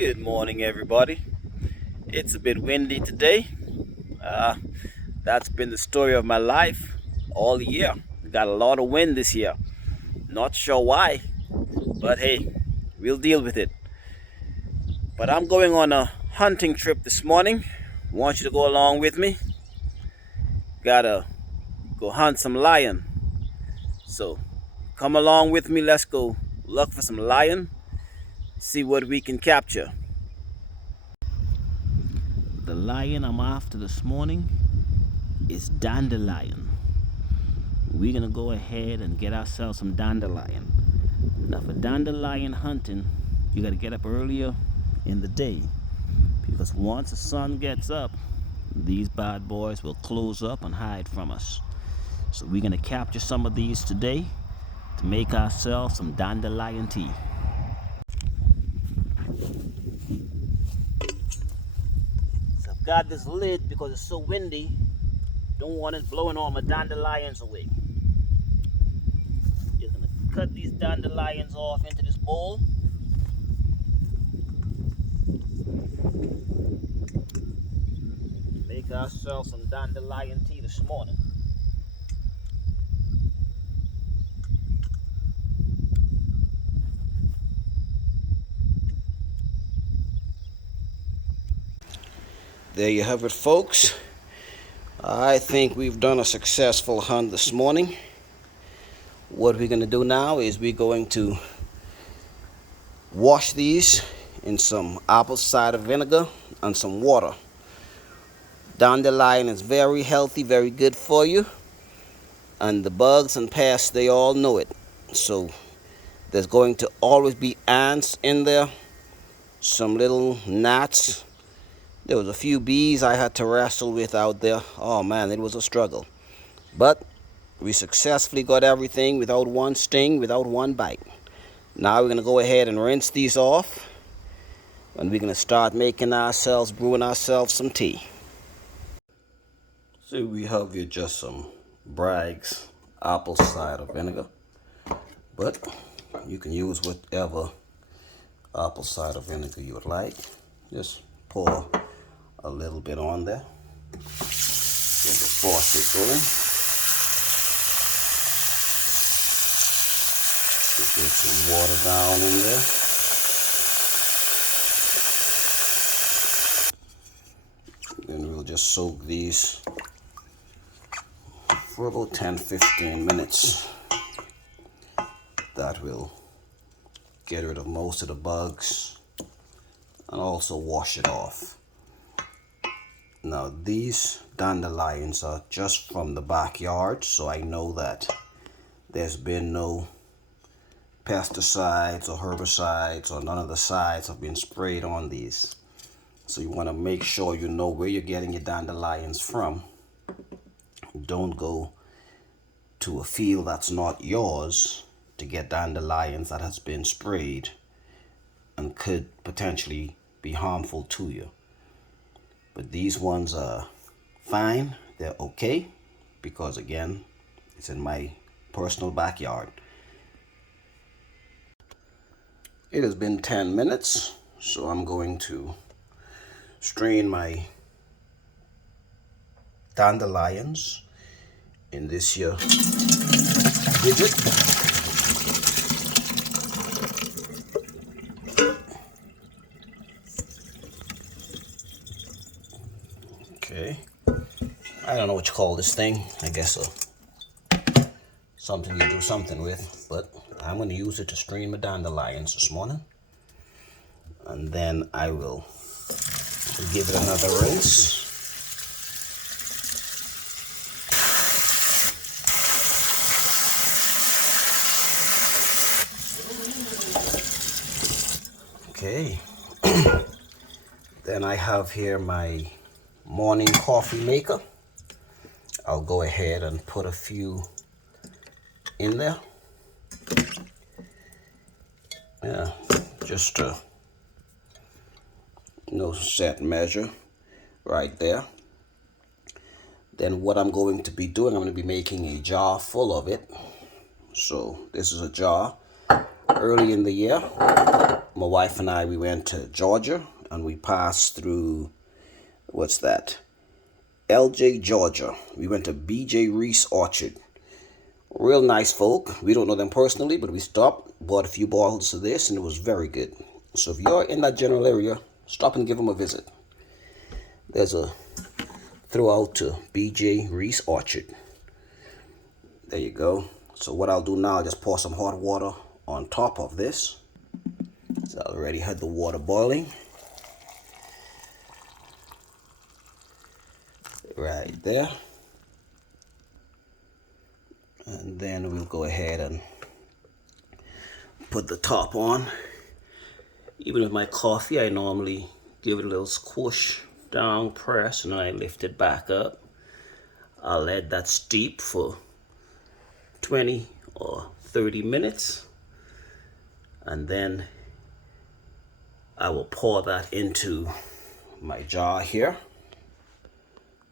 Good morning, everybody. It's a bit windy today. Uh, that's been the story of my life all year. Got a lot of wind this year. Not sure why, but hey, we'll deal with it. But I'm going on a hunting trip this morning. Want you to go along with me. Gotta go hunt some lion. So come along with me. Let's go look for some lion. See what we can capture. The lion I'm after this morning is Dandelion. We're gonna go ahead and get ourselves some dandelion. Now, for dandelion hunting, you gotta get up earlier in the day because once the sun gets up, these bad boys will close up and hide from us. So, we're gonna capture some of these today to make ourselves some dandelion tea. So, I've got this lid because it's so windy. Don't want it blowing all my dandelions away. Just gonna cut these dandelions off into this bowl. Make ourselves some dandelion tea this morning. There you have it, folks. I think we've done a successful hunt this morning. What we're going to do now is we're going to wash these in some apple cider vinegar and some water. Dandelion is very healthy, very good for you. And the bugs and pests, they all know it. So there's going to always be ants in there, some little gnats. There was a few bees I had to wrestle with out there. Oh man, it was a struggle. But we successfully got everything without one sting, without one bite. Now we're going to go ahead and rinse these off. And we're going to start brewing ourselves some tea. So we have here just some Bragg's apple cider vinegar. But you can use whatever apple cider vinegar you would like. Just pour a little bit on there. Get the faucet going. Get some water down in there. Then we'll just soak these for about 10-15 minutes. That will get rid of most of the bugs and also wash it off. Now these dandelions are just from the backyard, so I know that there's been no pesticides or herbicides or none of the sides have been sprayed on these. So you want to make sure you know where you're getting your dandelions from. Don't go to a field that's not yours to get dandelions that has been sprayed and could potentially be harmful to you. But these ones are fine, they're okay, because again, it's in my personal backyard. It has been 10 minutes, so I'm going to strain my dandelions in this here widget. Okay, I don't know what you call this thing. I guess something you do something with, but I'm going to use it to strain my dandelions this morning. And then I will give it another rinse. Okay. Then I have here my morning coffee maker. I'll go ahead and put a few in there. Yeah, just no set measure right there. Then what I'm going to be doing, I'm going to be making a jar full of it. So this is a jar. Early in the year, my wife and I, we went to Georgia and we passed through, what's that? LJ, Georgia. We went to BJ Reese Orchard. Real nice folk. We don't know them personally, but we stopped, bought a few bottles of this, and it was very good. So if you're in that general area, stop and give them a visit. There's a throughout to BJ Reese Orchard. There you go. So what I'll do now, I'll just pour some hot water on top of this. So I already had the water boiling. Right there. And then we'll go ahead and put the top on. Even with my coffee, I normally give it a little squish, down press, and then I lift it back up. I'll let that steep for 20 or 30 minutes. And then I will pour that into my jar here.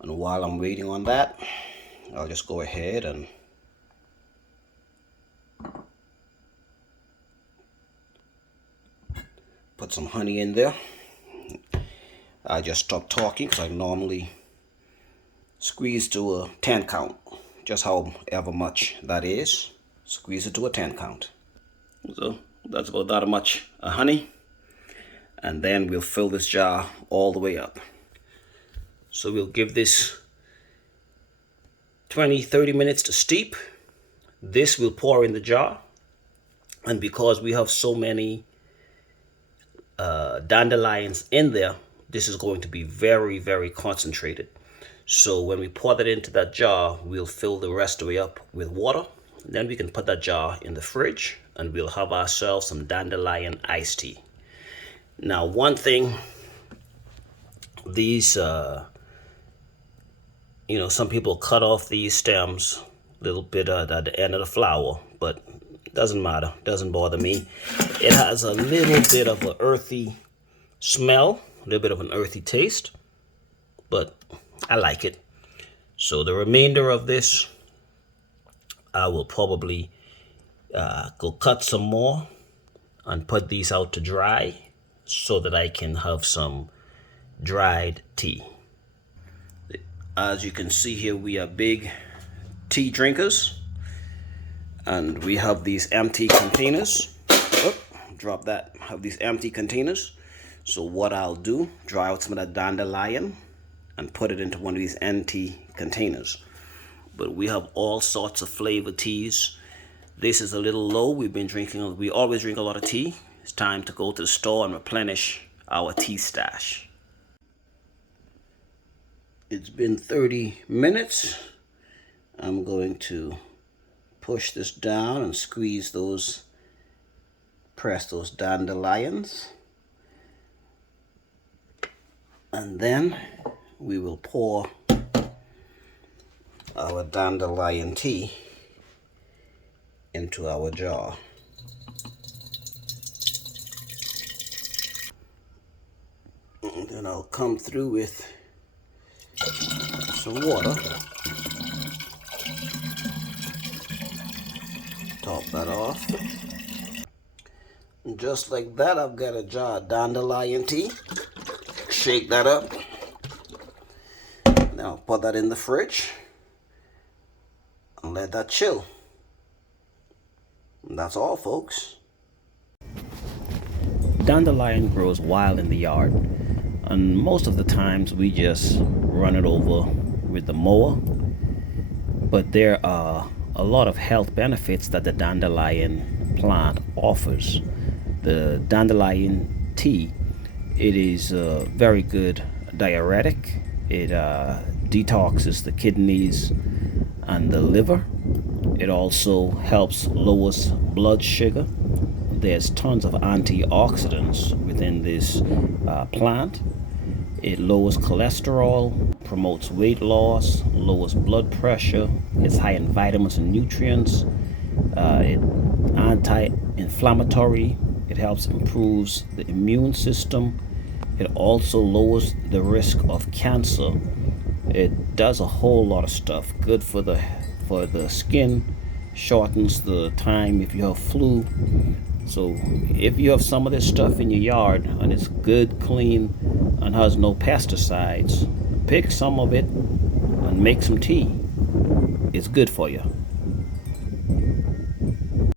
And while I'm waiting on that, I'll just go ahead and put some honey in there. I just stopped talking because I normally squeeze to a 10 count. Just however much that is. Squeeze it to a 10 count. So that's about that much honey. And then we'll fill this jar all the way up. So we'll give this 20-30 minutes to steep. This will pour in the jar. And because we have so many dandelions in there, this is going to be very, very concentrated. So when we pour that into that jar, we'll fill the rest of the way up with water. Then we can put that jar in the fridge and we'll have ourselves some dandelion iced tea. Now, one thing, these, some people cut off these stems a little bit at the end of the flower, but it doesn't matter, doesn't bother me. It has a little bit of an earthy smell, a little bit of an earthy taste, but I like it. So the remainder of this, I will probably go cut some more and put these out to dry so that I can have some dried tea. As you can see here, we are big tea drinkers, and we have these empty containers. Drop that. Have these empty containers. So what I'll do, dry out some of that dandelion and put it into one of these empty containers. But we have all sorts of flavor teas. This is a little low. We always drink a lot of tea. It's time to go to the store and replenish our tea stash. It's been 30 minutes. I'm going to push this down and press those dandelions. And then we will pour our dandelion tea into our jar. And then I'll come through with some water. Top that off. And just like that, I've got a jar of dandelion tea. Shake that up. Then I'll put that in the fridge and let that chill. And that's all, folks. Dandelion grows wild in the yard, and most of the times we just run it over with the mower. But there are a lot of health benefits that the dandelion plant offers. The dandelion tea, it is a very good diuretic. It detoxes the kidneys and the liver. It also helps lower blood sugar. There's tons of antioxidants within this plant. It lowers cholesterol, promotes weight loss, lowers blood pressure. It's high in vitamins and nutrients. It's anti-inflammatory. It helps improves the immune system. It also lowers the risk of cancer. It does a whole lot of stuff. Good for the skin, shortens the time if you have flu. So if you have some of this stuff in your yard and it's good, clean, and has no pesticides, pick some of it and make some tea. It's good for you.